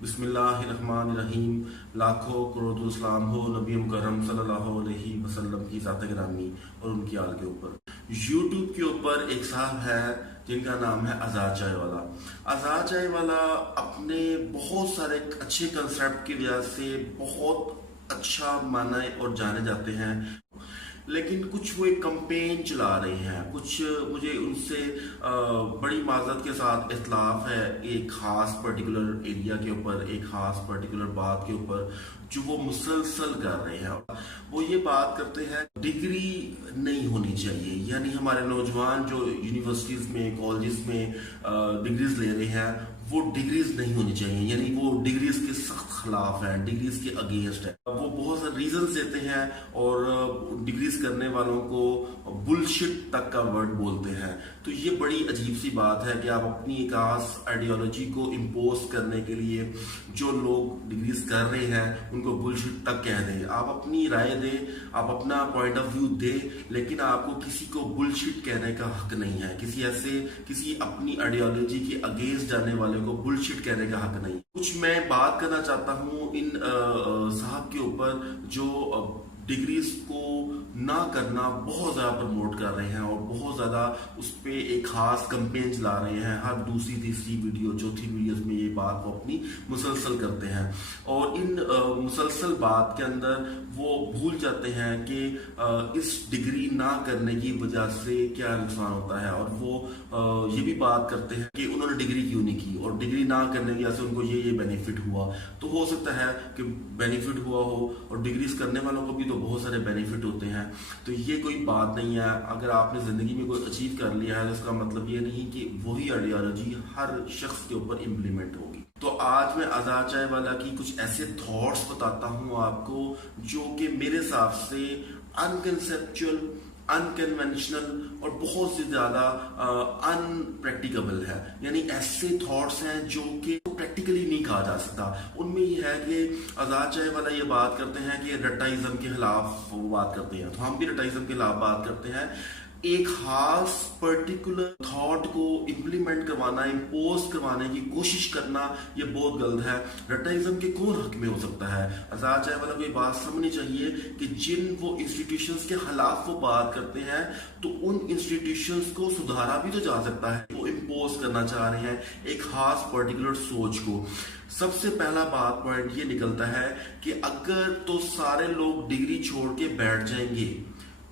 बिस्मिल्लाहिर्रहमानिर्रहीम। लाखों करोड़ों सलाम हो नबी मुकर्रम सल्लल्लाहु अलैहि वसल्लम की ज़ात गिरामी और उनकी आल के ऊपर। यूट्यूब के ऊपर एक साहब है जिनका नाम है आज़ाद चाय वाला। आज़ाद चाय वाला अपने बहुत सारे अच्छे कंसेप्ट की वजह से बहुत अच्छा माने और जाने जाते हैं, लेकिन कुछ वो एक कंपेन चला रहे हैं। कुछ मुझे उनसे बड़ी माजरत के साथ इख्तलाफ है एक ख़ास पर्टिकुलर एरिया के ऊपर, एक ख़ास पर्टिकुलर बात के ऊपर जो वो मुसलसल कर रहे हैं। वो ये बात करते हैं डिग्री नहीं होनी चाहिए, यानी हमारे नौजवान जो यूनिवर्सिटीज़ में कॉलेजेस में डिग्रीज ले रहे हैं वो डिग्रीज नहीं होनी चाहिए, यानी वो डिग्रीज के सख्त खिलाफ हैं, डिग्रीज के अगेंस्ट है। वो बहुत सारे रीजंस देते हैं और डिग्रीज करने वालों को बुलशिट तक का वर्ड बोलते हैं। तो ये बड़ी अजीब सी बात है कि आप अपनी एक खास आइडियोलॉजी को इम्पोज करने के लिए जो लोग डिग्रीज कर रहे हैं उनको बुलशिट तक कह दें। आप अपनी राय दें, आप अपना पॉइंट ऑफ व्यू दें, लेकिन आपको किसी को बुलशिट कहने का हक नहीं है। किसी अपनी आइडियोलॉजी के अगेंस्ट जाने वाले को बुलशिट कहने का हक नहीं। कुछ मैं बात करना चाहता हूँ इन साहब के ऊपर जो डिग्रीज को ना करना बहुत ज़्यादा प्रमोट कर रहे हैं और बहुत ज़्यादा उस पर एक खास कंपेन चला रहे हैं। हर दूसरी तीसरी वीडियो चौथी वीडियोस में ये बात वो अपनी मुसलसल करते हैं और इन मुसलसल बात के अंदर वो भूल जाते हैं कि इस डिग्री ना करने की वजह से क्या नुकसान होता है। और वो ये भी बात करते हैं कि उन्होंने डिग्री क्यों नहीं की और डिग्री ना करने की वजह से उनको ये बेनिफिट हुआ। तो हो सकता है कि बेनिफिट हुआ हो और डिग्रीज करने वालों को भी तो बहुत सारे बेनिफिट होते हैं। तो ये कोई बात नहीं है। अगर आपने जिंदगी में कोई अचीव कर लिया है तो इसका मतलब ये नहीं कि वही आइडियोलॉजी हर शख्स के ऊपर इम्प्लीमेंट होगी। तो आज मैं आज़ाद चाय वाला की कुछ ऐसे थॉट्स बताता हूँ आपको जो कि मेरे हिसाब से अनकंसेप्चुअल, अनकन्वेंशनल और बहुत से ज्यादा अनप्रैक्टिकेबल है। यानी ऐसे थॉट्स हैं जो कि प्रैक्टिकली नहीं कहा जा सकता। उनमें ये है कि आज़ाद चाय वाला ये बात करते हैं कि रटाइज्म के खिलाफ वो बात करते हैं, तो हम भी रटाइज्म के खिलाफ बात करते हैं। एक खास पर्टिकुलर थॉट को इम्प्लीमेंट करवाना, इम्पोज करवाने की कोशिश करना, ये बहुत गलत है। रटाइज्म के कौन हक में हो सकता है? आज़ाद चाय वाला को ये बात समझनी चाहिए कि जिन वो इंस्टीट्यूशंस के खिलाफ वो बात करते हैं तो उन इंस्टीट्यूशंस को सुधारा भी तो जा सकता है। वो इम्पोज करना चाह रहे हैं एक खास पर्टिकुलर सोच को। सबसे पहला बात पॉइंट ये निकलता है कि अगर तो सारे लोग डिग्री छोड़ के बैठ जाएंगे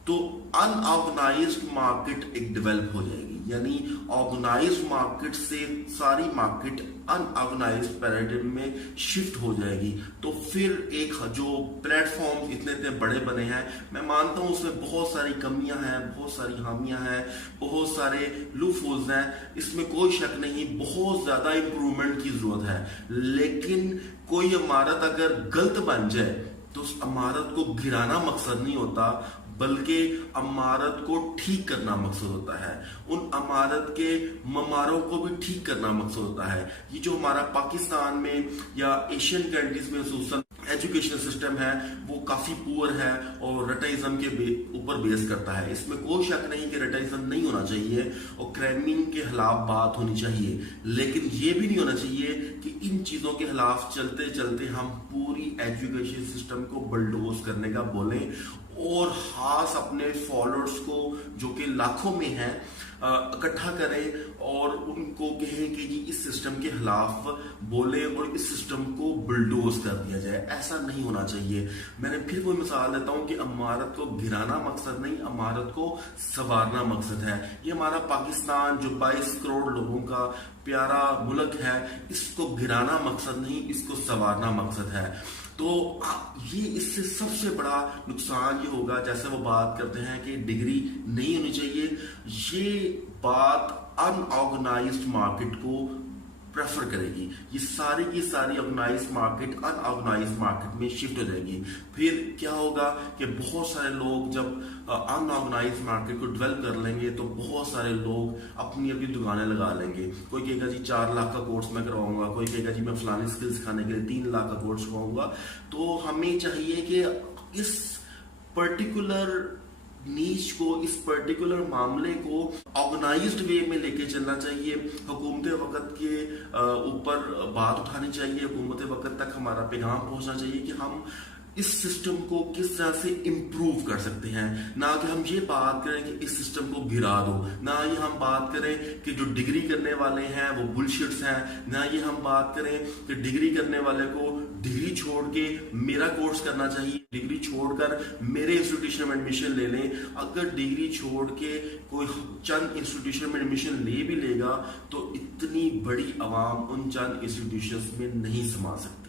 तो अनऑर्गेनाइज्ड मार्केट एक डेवलप हो जाएगी, यानी ऑर्गेनाइज्ड मार्केट से सारी मार्केट अनऑर्गेनाइज्ड पैराडाइम में शिफ्ट हो जाएगी। तो फिर एक जो प्लेटफॉर्म इतने इतने बड़े बने हैं, मैं मानता हूं उसमें बहुत सारी कमियां हैं, बहुत सारी खामियां हैं, बहुत सारे लूपहोल्स हैं, इसमें कोई शक नहीं। बहुत ज्यादा इंप्रूवमेंट की जरूरत है। लेकिन कोई इमारत अगर गलत बन जाए तो उस इमारत को गिराना मकसद नहीं होता, बल्कि इमारत को ठीक करना मकसद होता है। उन इमारत के ममारों को भी ठीक करना मकसद होता है। ये जो हमारा पाकिस्तान में या एशियन कंट्रीज में खसूसन एजुकेशन सिस्टम है वो काफी पुअर है और रटाइज्म के ऊपर बेस करता है। इसमें कोई शक नहीं कि रटाइज्म नहीं होना चाहिए और क्रैमिंग के खिलाफ बात होनी चाहिए, लेकिन ये भी नहीं होना चाहिए कि इन चीजों के खिलाफ चलते चलते हम पूरी एजुकेशन सिस्टम को बलडोज करने का बोलें और खास अपने फॉलोअर्स को जो कि लाखों में हैं इकट्ठा करें और उनको कहें कि जी इस सिस्टम के खिलाफ बोले और इस सिस्टम को बुलडोज कर दिया जाए। ऐसा नहीं होना चाहिए। मैंने फिर कोई मिसाल देता हूं कि इमारत को गिराना मकसद नहीं, इमारत को संवारना मकसद है। ये हमारा पाकिस्तान जो 22 करोड़ लोगों का प्यारा मुल्क है, इसको गिराना मकसद नहीं, इसको संवारना मकसद है। तो ये इससे सबसे बड़ा नुकसान ये होगा, जैसे वो बात करते हैं कि डिग्री नहीं होनी चाहिए, ये बात अनऑर्गेनाइज्ड मार्केट को प्रेफर करेगी। ये सारी की सारी ऑर्गेनाइज्ड मार्केट अनऑर्गेनाइज्ड मार्केट में शिफ्ट हो जाएगी। फिर क्या होगा कि बहुत सारे लोग जब अनऑर्गेनाइज्ड मार्केट को डेवलप कर लेंगे तो बहुत सारे लोग अपनी अपनी दुकानें लगा लेंगे। कोई कहेगा जी 4 लाख का कोर्स मैं करवाऊंगा, कोई कहेगा जी मैं फलानी स्किल सिखाने के लिए 3 लाख का कोर्स करवाऊंगा। तो हमें चाहिए कि इस पर्टिकुलर नीच को, इस पर्टिकुलर मामले को ऑर्गेनाइज्ड वे में लेके चलना चाहिए। हुकूमत वक्त के ऊपर बात उठानी चाहिए, हुकूमत वक्त तक हमारा पैगाम पहुंचना चाहिए कि हम इस सिस्टम को किस तरह से इम्प्रूव कर सकते हैं। ना कि हम ये बात करें कि इस सिस्टम को गिरा दो, ना ये हम बात करें कि जो डिग्री करने वाले हैं वो बुलशिट्स हैं, ना ये हम बात करें कि डिग्री करने वाले को डिग्री छोड़ के मेरा कोर्स करना चाहिए, डिग्री छोड़कर मेरे इंस्टीट्यूशन में एडमिशन ले लें। अगर डिग्री छोड़ के कोई चंद इंस्टीट्यूशन में एडमिशन ले भी लेगा तो इतनी बड़ी आवाम उन चंद इंस्टीट्यूशन में नहीं समा सकती।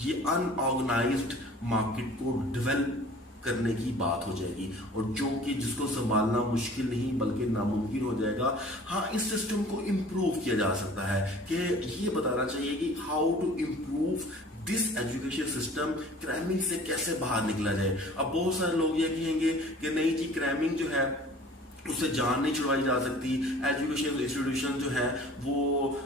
ये अनऑर्गेनाइज्ड मार्केट को डेवलप करने की बात हो जाएगी, और जो कि जिसको संभालना मुश्किल नहीं बल्कि नामुमकिन हो जाएगा। हाँ, इस सिस्टम को इम्प्रूव किया जा सकता है कि ये बताना चाहिए कि how to improve this education system, cramming से कैसे बाहर निकला जाए। अब बहुत सारे लोग ये कहेंगे कि नहीं जी, क्रैमिंग जो है उससे जान नहीं छुड़वाई जा सकती, एजुकेशन इंस्टीट्यूशन जो है वो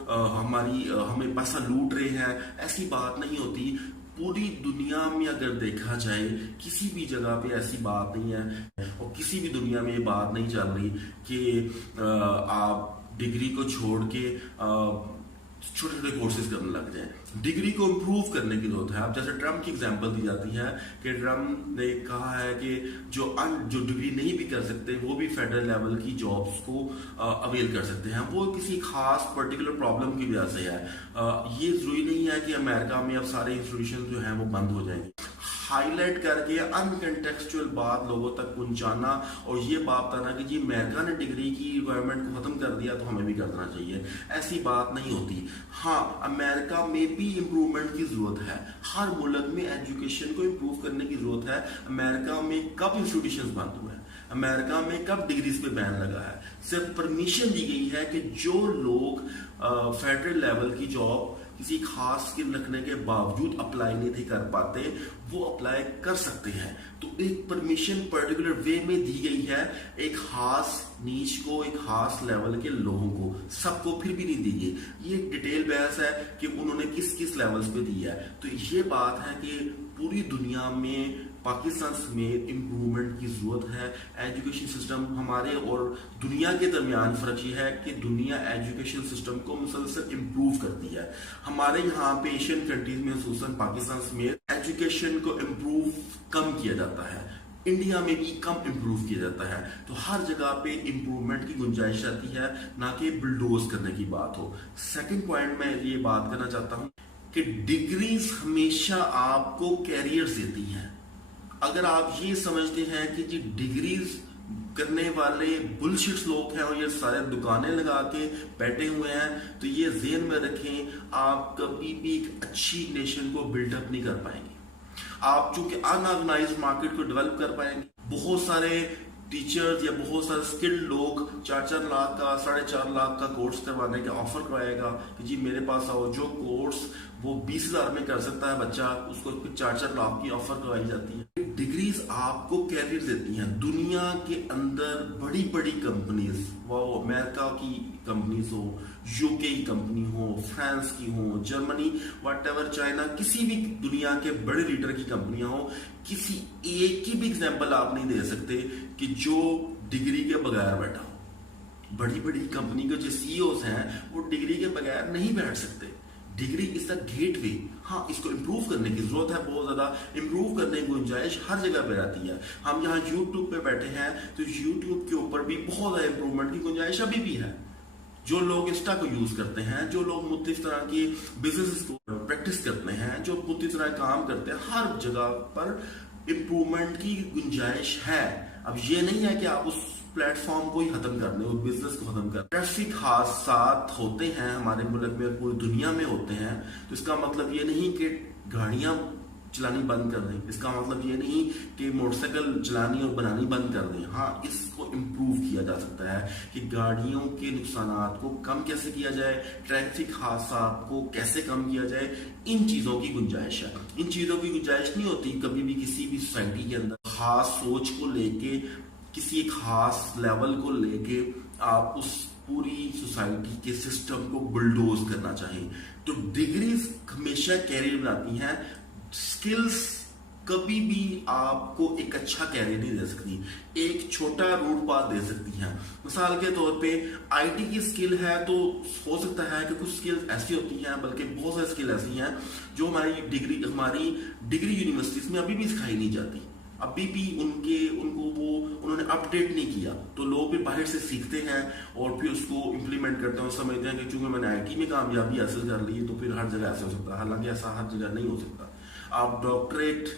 हमें पैसा लूट रहे हैं। ऐसी बात नहीं होती। पूरी दुनिया में अगर देखा जाए किसी भी जगह पे ऐसी बात नहीं है, और किसी भी दुनिया में ये बात नहीं चल रही कि आप डिग्री को छोड़ के छोटे छोटे कोर्सेज करने लग जाएं। डिग्री को इम्प्रूव करने की जरूरत है। अब जैसे ट्रम्प की एग्जांपल दी जाती है कि ट्रम्प ने कहा है कि जो डिग्री नहीं भी कर सकते वो भी फेडरल लेवल की जॉब्स को अवेल कर सकते हैं। वो किसी खास पर्टिकुलर प्रॉब्लम की वजह से है। ये जरूरी नहीं है कि अमेरिका में अब सारे इंस्टीट्यूशन जो हैं वो बंद हो जाएंगे। हाईलाइट करके अनकंटेक्चुअल बात लोगों तक पहुंचाना और ये बात बताना कि जी अमेरिका ने डिग्री की रिक्वायरमेंट को खत्म कर दिया तो हमें भी कर देना चाहिए, ऐसी बात नहीं होती। हाँ, अमेरिका में भी इम्प्रूवमेंट की जरूरत है। हर मुल्क में एजुकेशन को इम्प्रूव करने की जरूरत है। अमेरिका में कब इंस्टीट्यूशन बंद हुए हैं, अमेरिका में कब डिग्रीज पे बैन लगा है? सिर्फ परमिशन दी गई है कि जो लोग फेडरल लेवल की जॉब किसी खास स्किल रखने के बावजूद अप्लाई नहीं थे कर पाते, वो अप्लाई कर सकते हैं। तो एक परमिशन पर्टिकुलर वे में दी गई है, एक खास नीच को, एक खास लेवल के लोगों को, सबको फिर भी नहीं दी गई। ये डिटेल बहस है कि उन्होंने किस किस लेवल्स पे दी है। तो ये बात है कि पूरी दुनिया में पाकिस्तान समेत इम्प्रूवमेंट की जरूरत है। एजुकेशन सिस्टम हमारे और दुनिया के दरमियान फर्क ये है कि दुनिया एजुकेशन सिस्टम को मुसलसल इम्प्रूव करती है। हमारे यहाँ पे एशियन कंट्रीज में, खुसूसन पाकिस्तान समेत, एजुकेशन को इम्प्रूव कम किया जाता है। इंडिया में भी कम इम्प्रूव किया जाता है। तो हर जगह पे इम्प्रूवमेंट की गुंजाइश रहती है, ना कि बुलडोज करने की बात हो। सेकंड पॉइंट मैं ये बात करना चाहता हूँ कि डिग्रीज हमेशा आपको कैरियर्स देती हैं। अगर आप ये समझते हैं कि जी डिग्रीज करने वाले बुलशिट्स लोग हैं और ये सारे दुकानें लगा के बैठे हुए हैं, तो ये ज़हन में रखें, आप कभी भी एक अच्छी नेशन को बिल्डअप नहीं कर पाएंगे। आप चूंकि अनऑर्गेनाइज्ड मार्केट को डेवलप कर पाएंगे। बहुत सारे टीचर्स या बहुत सारे स्किल्ड लोग 4-4 लाख का, 4.5 लाख का कोर्स करवाने का ऑफर करवाएगा कि जी मेरे पास आओ। जो कोर्स वो 20,000 में कर सकता है बच्चा, उसको 4-4 लाख की ऑफर करवाई जाती है। डिग्रीज आपको कैरियर देती हैं। दुनिया के अंदर बड़ी बड़ी कंपनीज, वो अमेरिका की कंपनीज हो, यूके की कंपनी हो, फ्रांस की हो, जर्मनी, व्हाटएवर, चाइना, किसी भी दुनिया के बड़े लीडर की कंपनियां हो, किसी एक की भी एग्जांपल आप नहीं दे सकते कि जो डिग्री के बगैर बैठा हो। बड़ी बड़ी कंपनी के जो सीईओज हैं वो डिग्री के बगैर नहीं बैठ सकते। डिग्री इज द गेट वे। हाँ, इसको इम्प्रूव करने की जरूरत है, बहुत ज्यादा इम्प्रूव करने की गुंजाइश हर जगह पे रहती है। हम यहाँ यूट्यूब पे बैठे हैं तो यूट्यूब के ऊपर भी बहुत ज्यादा इम्प्रूवमेंट की गुंजाइश अभी भी है। जो लोग इंस्टा को यूज करते हैं, जो लोग मुख्तलिफ तरह की बिजनेस को प्रैक्टिस करते हैं, जो मुख्तलिफ तरह काम करते हैं, हर जगह पर इम्प्रूवमेंट की गुंजाइश है। अब ये नहीं है कि आप उस प्लेटफॉर्म को ही खत्म कर दें, उस बिजनेस को खत्म कर। ट्रैफिक हादसात होते हैं हमारे मुल्क में, पूरी दुनिया में होते हैं, तो इसका मतलब ये नहीं कि गाड़ियां चलानी बंद कर दें, इसका मतलब ये नहीं कि मोटरसाइकिल चलानी और बनानी बंद कर दें। हाँ, इसको इम्प्रूव किया जा सकता है कि गाड़ियों के नुकसानात को कम कैसे किया जाए, ट्रैफिक हादसात को कैसे कम किया जाए, इन चीजों की गुंजाइश है। इन चीजों की गुंजाइश नहीं होती कभी भी किसी भी सोसाइटी के अंदर खास सोच को लेके, किसी खास लेवल को लेके आप उस पूरी सोसाइटी के सिस्टम को बुलडोज करना चाहिए। तो डिग्रीज हमेशा कैरियर बनाती हैं, स्किल्स कभी भी आपको एक अच्छा कैरियर नहीं दे सकती, एक छोटा रूट पाथ दे सकती हैं। मिसाल के तौर पे आईटी की स्किल है तो हो सकता है कि कुछ स्किल्स ऐसी होती हैं, बल्कि बहुत सारी स्किल ऐसी हैं जो हमारी डिग्री यूनिवर्सिटीज में अभी भी सिखाई नहीं जाती, अभी भी उन्होंने अपडेट नहीं किया, तो लोग भी बाहर से सीखते हैं और फिर उसको इम्प्लीमेंट करते हैं और समझते हैं कि चूंकि मैंने आईटी में कामयाबी हासिल कर ली तो फिर हर जगह ऐसे हो सकता है। हालांकि ऐसा हर जगह नहीं हो सकता। आप डॉक्टरेट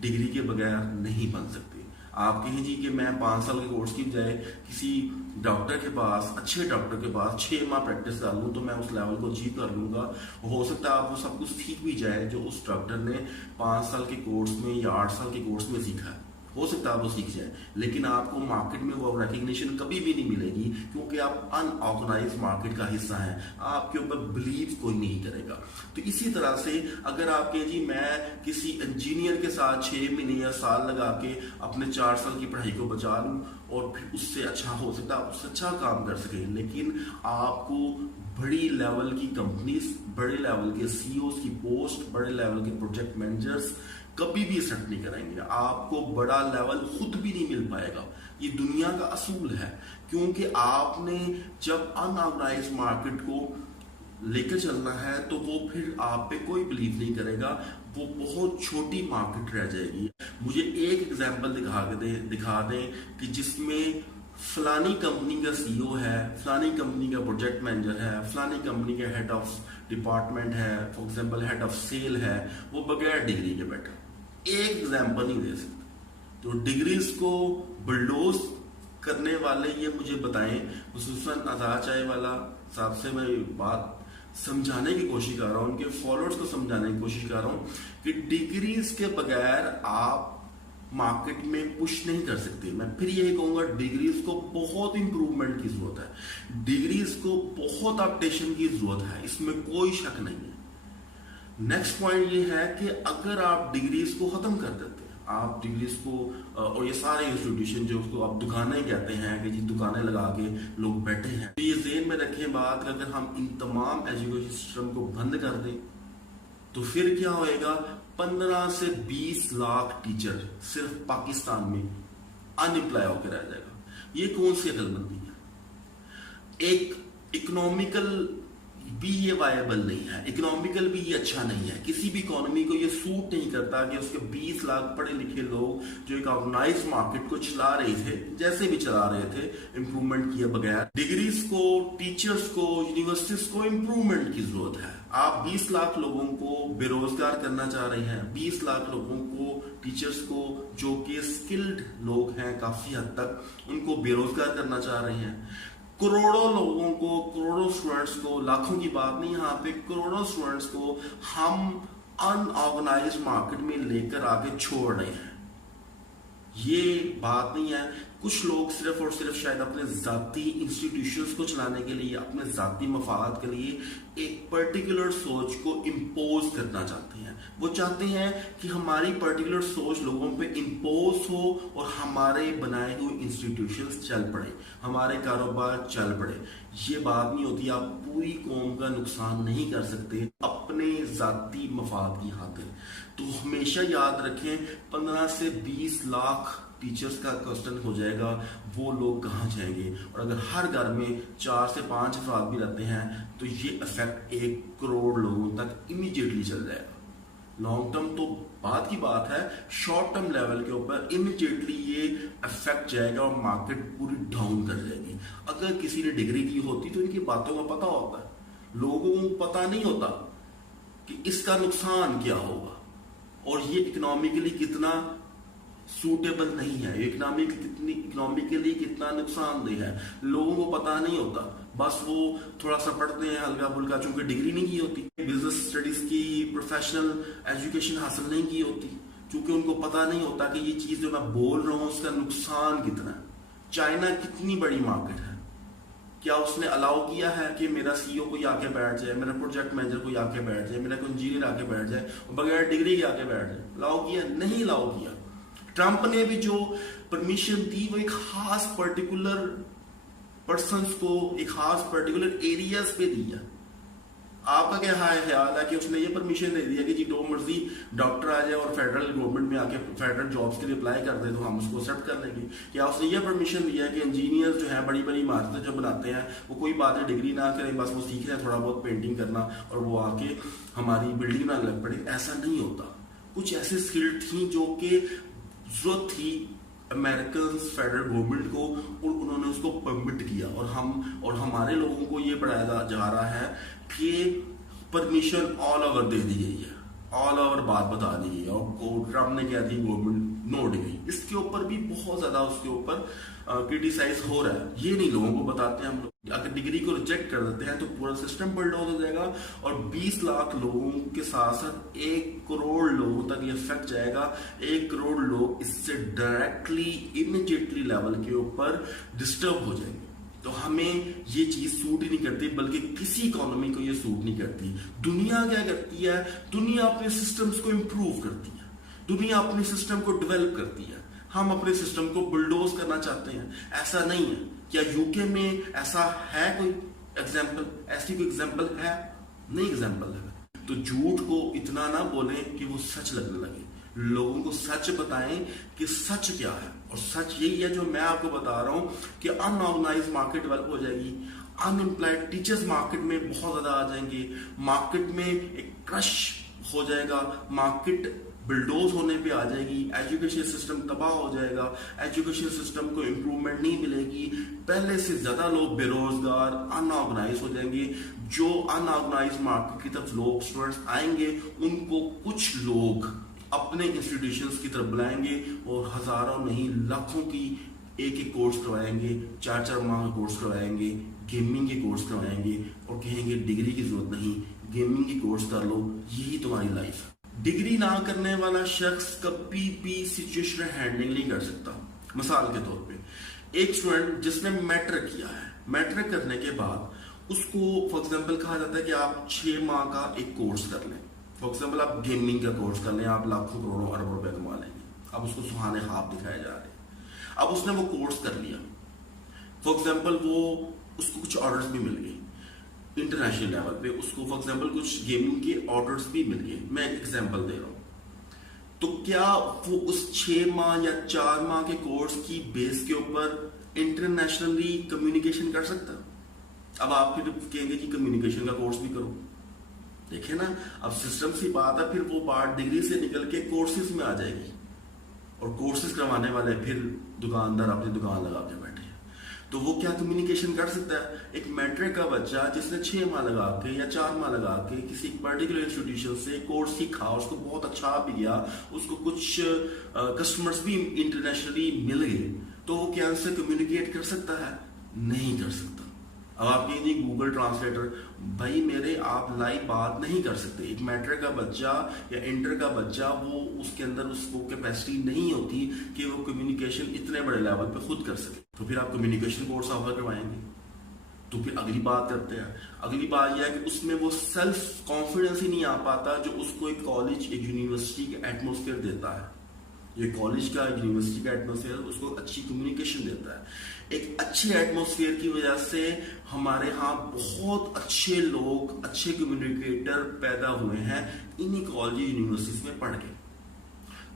डिग्री के बगैर नहीं बन सकते। आप कहें जी कि मैं 5 साल के कोर्स की बजाय किसी डॉक्टर के पास, अच्छे डॉक्टर के पास 6 माह प्रैक्टिस कर लूँ तो मैं उस लेवल को अचीव कर लूंगा। हो सकता है आप वो सब कुछ सीख भी जाए जो उस डॉक्टर ने 5 साल के कोर्स में या 8 साल के कोर्स में सीखा है, हो सकता है वो सीख जाए, लेकिन आपको मार्केट में वो रिकग्निशन कभी भी नहीं मिलेगी, क्योंकि आप अनऑर्गेनाइज मार्केट का हिस्सा हैं, आपके ऊपर बिलीव कोई नहीं करेगा। तो इसी तरह से अगर आप कहें जी मैं किसी इंजीनियर के साथ 6 महीने या साल लगा के अपने 4 साल की पढ़ाई को बचा लूं और फिर उससे अच्छा हो सकता है, उससे अच्छा काम कर सकें, लेकिन आपको बड़ी लेवल की कंपनीज, बड़े लेवल के सीईओज की पोस्ट, बड़े लेवल के प्रोजेक्ट मैनेजर्स कभी भी सेट नहीं कराएंगे। आपको बड़ा लेवल खुद भी नहीं मिल पाएगा। ये दुनिया का असूल है, क्योंकि आपने जब अनऑर्गेनाइज मार्केट को लेकर चलना है तो वो फिर आप पे कोई बिलीव नहीं करेगा, वो बहुत छोटी मार्केट रह जाएगी। मुझे एक एग्जांपल दिखा दें कि जिसमें फलानी कंपनी का सीईओ है, फलानी कंपनी का प्रोजेक्ट मैनेजर है, फलानी कंपनी का हेड ऑफ डिपार्टमेंट है, for example head of sale है, वो बगैर डिग्री के बैठा। एक एग्जांपल नहीं दे सकते। तो डिग्रीज को बुलडोज करने वाले ये मुझे बताएं, खुसूसन आजाद चाय वाला साहब से मैं बात समझाने की कोशिश कर रहा हूँ, उनके फॉलोअर्स को समझाने की कोशिश कर रहा हूँ कि डिग्रीज के बगैर आप मार्केट में पुश नहीं कर सकते। मैं फिर यही कहूंगा, डिग्रीज को बहुत इंप्रूवमेंट की जरूरत है, डिग्रीज को बहुत अपडेशन की जरूरत है, इसमें कोई शक नहीं है। नेक्स्ट पॉइंट ये है कि अगर आप डिग्रीज को खत्म कर देते हैं, आप डिग्रीज को, और ये सारे इंस्टीट्यूशन जो उसको आप दुकानें कहते हैं कि जी दुकानें लगा के लोग बैठे हैं, तो ये ज़हन में रखें बात कि अगर हम इन तमाम एजुकेशन सिस्टम को बंद कर दें तो फिर क्या होएगा, 15 से 20 लाख टीचर सिर्फ पाकिस्तान में अनएम्प्लॉय होकर रह जाएगा। ये कौन सी अकलमंदी है? एक इकोनॉमिकल भी ये वायबल नहीं है, इकोनॉमिकल भी ये अच्छा नहीं है, किसी भी इकोनॉमी को ये सूट नहीं करता कि उसके 20 लाख पढ़े लिखे लोग जो एक ऑर्गेनाइज मार्केट को चला रहे थे, जैसे भी चला रहे थे, इंप्रूवमेंट किए बगैर। डिग्रीज को, टीचर्स को, यूनिवर्सिटीज को इंप्रूवमेंट की जरूरत है। आप 20 लाख लोगों को बेरोजगार करना चाह रहे हैं, 20 लाख लोगों को, टीचर्स को जो कि स्किल्ड लोग हैं काफी हद तक, उनको बेरोजगार करना चाह रहे हैं। करोड़ों लोगों को, करोड़ों स्टूडेंट्स को, लाखों की बात नहीं, यहाँ पे करोड़ों स्टूडेंट्स को हम अनऑर्गेनाइज मार्केट में लेकर आके छोड़ रहे हैं। ये बात नहीं है। कुछ लोग सिर्फ और सिर्फ शायद अपने जाती इंस्टीट्यूशंस को चलाने के लिए, अपने जाती मफाद के लिए एक पर्टिकुलर सोच को इम्पोज करना चाहते हैं। वो चाहते हैं कि हमारी पर्टिकुलर सोच लोगों पे इम्पोज हो और हमारे बनाए हुए इंस्टीट्यूशंस चल पड़े, हमारे कारोबार चल पड़े। ये बात नहीं होती। आप पूरी कौम का नुकसान नहीं कर सकते अपने जाती मफाद की खातिर। तो हमेशा याद रखें, 15 से 20 लाख टीचर्स का क्वेश्चन हो जाएगा, वो लोग कहाँ जाएंगे? और अगर हर घर में 4 से 5 अफराद भी रहते हैं तो ये इफेक्ट 1 करोड़ लोगों तक इमीडिएटली चल जाएगा। लॉन्ग टर्म तो बात की बात है, शॉर्ट टर्म लेवल के ऊपर इमीडिएटली ये इफेक्ट जाएगा और मार्केट पूरी डाउन कर जाएगी। अगर किसी ने डिग्री की होती तो इनकी बातों का पता होता है, लोगों को पता नहीं होता कि इसका नुकसान क्या होगा और ये इकोनॉमिकली कितना सूटेबल नहीं है, इकोनॉमिकली कितना नुकसानदेह है, लोगों को पता नहीं होता। बस वो थोड़ा सा पढ़ते हैं हल्का फुल्का, चूंकि डिग्री नहीं की होती, बिजनेस स्टडीज की प्रोफेशनल एजुकेशन हासिल नहीं की होती, चूंकि उनको पता नहीं होता कि ये चीज जो मैं बोल रहा हूँ उसका नुकसान कितना है। चाइना कितनी बड़ी मार्केट है, क्या उसने अलाउ किया है कि मेरा सीईओ कोई आके बैठ जाए, मेरा प्रोजेक्ट मैनेजर कोई आके बैठ जाए, मेरा कोई इंजीनियर आके बैठ जाए बगैर डिग्री के आके बैठ जाए? अलाउ किया? नहीं अलाउ किया। ट्रंप ने भी जो परमिशन दी वो एक खास पर्टिकुलर पर्संस को, एक खास पर्टिकुलर एरियाज पे दिया। आपका क्या ख्याल है कि उसने ये परमिशन दे दिया कि जी जो मर्जी डॉक्टर आ जाए और फेडरल गवर्नमेंट में आके फेडरल जॉब्स के लिए अप्लाई कर दे तो हम उसको एक्सेप्ट कर लेंगे? क्या उसने ये परमिशन दिया कि इंजीनियर जो है बड़ी बड़ी इमारतें जो बनाते हैं वो कोई बात है डिग्री ना करें, बस वो सीख रहे हैं थोड़ा बहुत पेंटिंग करना और वो आके हमारी बिल्डिंग बनाने लग पड़े? ऐसा नहीं होता। कुछ ऐसी स्किल थी जो कि जरूरत थी अमेरिकन फेडरल गवर्नमेंट को और उन्होंने उसको परमिट किया, और हमारे लोगों को ये पढ़ाया जा रहा है कि परमिशन ऑल ओवर दे दी गई है, ऑल ओवर बात बता दी गई है, और ट्रम्प ने क्या दी, गवर्नमेंट नोट गई। इसके ऊपर भी बहुत ज्यादा उसके ऊपर क्रिटिसाइज हो रहा है। ये नहीं लोगों को बताते हैं हम लोग। अगर डिग्री को रिजेक्ट कर देते हैं तो पूरा सिस्टम बुलडोज हो जाएगा और 20 लाख लोगों के साथ साथ 1 करोड़ लोगों तक ये इफेक्ट जाएगा। 1 करोड़ लोग इससे डायरेक्टली इमीडिएटली लेवल के ऊपर डिस्टर्ब हो जाएंगे। तो हमें ये चीज सूट ही नहीं करती, बल्कि किसी इकोनॉमी को ये सूट नहीं करती। दुनिया क्या करती है? दुनिया अपने सिस्टम्स को इंप्रूव करती है, दुनिया अपने सिस्टम को डेवलप करती है। हम अपने सिस्टम को बुलडोज करना चाहते हैं, ऐसा नहीं है। क्या यूके में ऐसा है कोई एग्जाम्पल? ऐसी कोई एग्जाम्पल है? नहीं एग्जाम्पल है। तो झूठ को इतना ना बोलें कि वो सच लगने लगे। लोगों को सच बताएं कि सच क्या है, और सच यही है जो मैं आपको बता रहा हूं कि अनऑर्गेनाइज मार्केट डेवलप हो जाएगी, अनएम्प्लॉयड टीचर्स मार्केट में बहुत ज्यादा आ जाएंगे, मार्केट में एक क्रश हो जाएगा, मार्केट बिल्डोज होने पे आ जाएगी, एजुकेशन सिस्टम तबाह हो जाएगा, एजुकेशन सिस्टम को इम्प्रूवमेंट नहीं मिलेगी, पहले से ज्यादा लोग बेरोजगार अनऑर्गेनाइज हो जाएंगे। जो अनऑर्गेनाइज मार्केट की तरफ लोग स्टूडेंट्स आएंगे उनको कुछ लोग अपने इंस्टीट्यूशंस की तरफ बुलाएंगे और हजारों नहीं लाखों की एक कोर्स करवाएंगे, 4 माह का कोर्स करवाएंगे, गेमिंग के कोर्स करवाएंगे और कहेंगे डिग्री की जरूरत नहीं, गेमिंग की कोर्स कर लो, यही तुम्हारी लाइफ है। डिग्री ना करने वाला शख्स कभी भी सिचुएशन हैंडलिंग नहीं कर सकता। मिसाल के तौर पे एक स्टूडेंट जिसने मैट्रिक किया है, मैट्रिक करने के बाद उसको फॉर एग्जांपल कहा जाता है कि आप 6 माह का एक कोर्स कर लें। फॉर एग्जांपल आप गेमिंग का कोर्स कर लें, आप लाखों करोड़ों अरबों रुपए कमा लेंगे। अब उसको सुहाने ख्वाब दिखाए जा रहे हैं। अब उसने वो कोर्स कर लिया, फॉर एग्जांपल वो उसको कुछ ऑर्डर्स भी मिल गए इंटरनेशनल लेवल पे, उसको फॉर एग्जांपल कुछ गेमिंग के ऑर्डर्स भी मिल गए। मैं एक एग्जांपल दे रहा हूं। तो क्या वो उस 6 माह या 4 माह के कोर्स की बेस के ऊपर इंटरनेशनली कम्युनिकेशन कर सकता? अब आप फिर कहेंगे कि कम्युनिकेशन का कोर्स भी करो। देखे ना, अब सिस्टम सी बात है, फिर वो बात डिग्री से निकल के कोर्सेज में आ जाएगी और कोर्सेज करवाने वाले फिर दुकानदार अपनी दुकान लगा के बैठे हैं। तो वो क्या कम्युनिकेशन कर सकता है? एक मैट्रिक का बच्चा जिसने 6 माह लगा के या 4 माह लगा के किसी पर्टिकुलर इंस्टीट्यूशन से कोर्स सीखा, उसको बहुत अच्छा भी गया, उसको कुछ कस्टमर्स भी इंटरनेशनली मिल गए, तो वो क्या उससे कम्युनिकेट कर सकता है? नहीं कर सकता। अब आप कहेंगे गूगल ट्रांसलेटर, भाई मेरे आप लाइव बात नहीं कर सकते। एक मैट्रिक का बच्चा या इंटर का बच्चा, वो उसके अंदर उसको कैपेसिटी नहीं होती कि वो कम्युनिकेशन इतने बड़े लेवल पे खुद कर सके। तो फिर आप कम्युनिकेशन कोर्स ऑफर करवाएंगे। तो फिर अगली बात करते हैं। अगली बात यह है कि उसमें वो सेल्फ कॉन्फिडेंस ही नहीं आ पाता जो उसको एक कॉलेज, एक यूनिवर्सिटी का एटमोसफेयर देता है। ये कॉलेज का, यूनिवर्सिटी का एटमोसफेयर उसको अच्छी कम्युनिकेशन देता है। एक अच्छे एटमोसफेयर की वजह से हमारे यहाँ बहुत अच्छे लोग, अच्छे कम्युनिकेटर पैदा हुए हैं इन्हीं कॉलेज, यूनिवर्सिटीज में पढ़ के।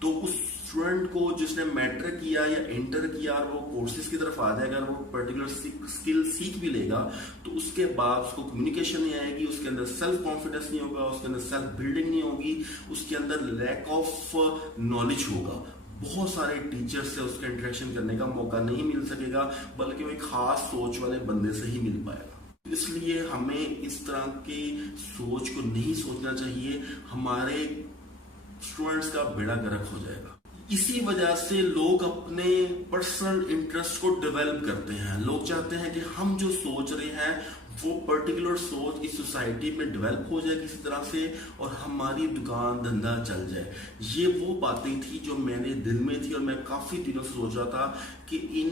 तो उस स्टूडेंट को जिसने मैट्रिक किया या इंटर किया और वो कोर्सेज की तरफ आ जाएगा, वो पर्टिकुलर स्किल सीख भी लेगा, तो उसके बाद उसको कम्युनिकेशन नहीं आएगी, उसके अंदर सेल्फ कॉन्फिडेंस नहीं होगा, उसके अंदर सेल्फ बिल्डिंग नहीं होगी, उसके अंदर लैक ऑफ नॉलेज होगा। बहुत सारे टीचर से उसका इंटरेक्शन करने का मौका नहीं मिल सकेगा, बल्कि वो एक खास सोच वाले बंदे से ही मिल पाएगा। इसलिए हमें इस तरह की सोच को नहीं सोचना चाहिए, हमारे स्टूडेंट्स का बेड़ा गर्क हो जाएगा। इसी वजह से लोग अपने पर्सनल इंटरेस्ट को डेवलप करते हैं। लोग चाहते हैं कि हम जो सोच रहे हैं वो पर्टिकुलर सोच इस सोसाइटी में डेवलप हो जाए किसी तरह से और हमारी दुकान धंधा चल जाए। ये वो बातें थी जो मेरे दिल में थी और मैं काफी दिनों से सोच रहा था कि इन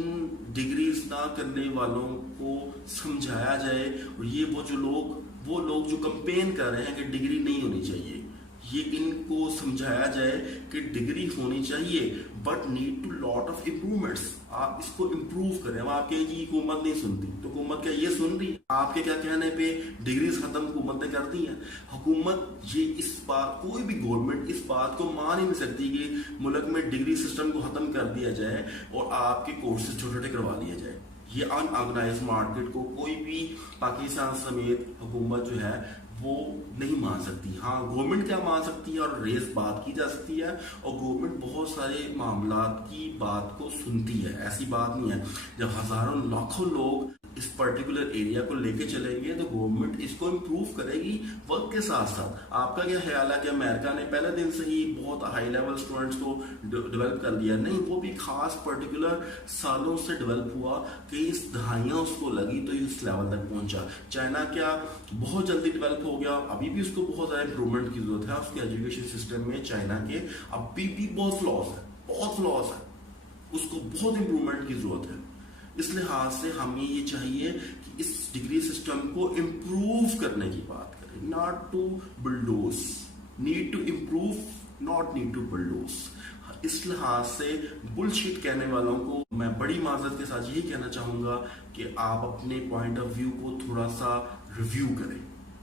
डिग्रीज ना करने वालों को समझाया जाए। और ये वो लोग जो कंपेन कर रहे हैं कि डिग्री नहीं होनी चाहिए, یہ ان کو سمجھایا جائے کہ ڈگری ہونی چاہیے but need to lot of improvements. آپ اس کو امپروو کریں. اب آپ کہیں جی حکومت نہیں سنتی, تو حکومت کیا یہ سن رہی ہے؟ آپ کے کیا کہنے پہ ڈگریز ختم حکومت نے کر دی ہیں؟ حکومت یہ اس بات, کوئی بھی گورنمنٹ اس بات کو مان ہی نہیں سکتی کہ ملک میں ڈگری سسٹم کو ختم کر دیا جائے اور آپ کے کورسز چھوٹے چھوٹے کروا لیا جائے. یہ ان آرگنائز مارکیٹ کو کوئی بھی پاکستان سمیت حکومت جو ہے وہ نہیں مان سکتی. ہاں گورنمنٹ کیا مان سکتی ہے, اور ریس بات کی جا سکتی ہے, اور گورنمنٹ بہت سارے معاملات کی بات کو سنتی ہے. ایسی بات نہیں ہے. جب ہزاروں لاکھوں لوگ اس پرٹیکولر ایریا کو لے کے چلیں گے تو گورنمنٹ اس کو امپروو کرے گی وقت کے ساتھ ساتھ. آپ کا کیا خیال ہے کہ امریکہ نے پہلے دن سے ہی بہت ہائی لیول اسٹوڈنٹس کو ڈیولپ کر دیا؟ نہیں, وہ بھی خاص پرٹیکولر سالوں سے ڈیولپ ہوا, کئی دہائیاں اس کو لگی تو اس لیول تک پہنچا. چائنا کیا بہت جلدی ڈیولپ ہو گیا, ابھی بھی اس کو بہت زیادہ امپروومنٹ کی ضرورت ہے. اس کے ایجوکیشن سسٹم میں چائنا کے ابھی بھی بہت فلاز ہے, اس کو بہت امپروومنٹ کی ضرورت ہے. اس لحاظ سے ہمیں یہ چاہیے کہ اس ڈگری سسٹم کو امپروو کرنے کی بات کریں, not to bulldoze. Need to improve, not need to bulldoze. اس لحاظ سے بل شیٹ کہنے والوں کو میں بڑی معذرت کے ساتھ یہی کہنا چاہوں گا کہ آپ اپنے پوائنٹ آف ویو کو تھوڑا سا ریویو کریں.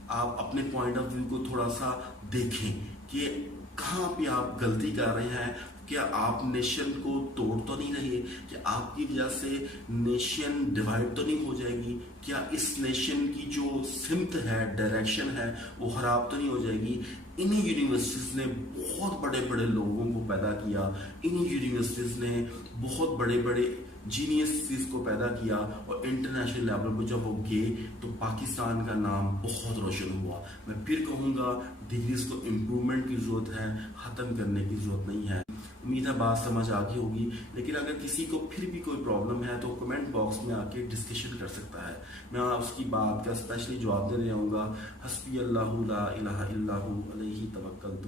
آپ اپنے پوائنٹ آف ویو کو تھوڑا سا دیکھیں کہ کہاں پہ آپ غلطی کر رہے ہیں. کیا آپ نیشن کو توڑ تو نہیں رہے؟ کہ آپ کی وجہ سے نیشن ڈیوائڈ تو نہیں ہو جائے گی؟ کیا اس نیشن کی جو سمت ہے, ڈائریکشن ہے, وہ خراب تو نہیں ہو جائے گی؟ انہی یونیورسٹیز نے بہت بڑے بڑے لوگوں کو پیدا کیا, انہی یونیورسٹیز نے بہت بڑے بڑے جینیسز کو پیدا کیا, اور انٹرنیشنل لیول پہ جب وہ گئے تو پاکستان کا نام بہت روشن ہوا. میں پھر کہوں گا ڈگریز کو امپرومنٹ کی ضرورت ہے, ختم کرنے کی ضرورت نہیں ہے. امید ہے بات سمجھ آ گئی ہوگی. لیکن اگر کسی کو پھر بھی کوئی پرابلم ہے تو کمنٹ باکس میں آ کے ڈسکشن کر سکتا ہے, میں اس کی بات کا اسپیشلی جواب دینے آؤں گا. حسبی اللہ لا الہ الا ہو علیہ توکلت.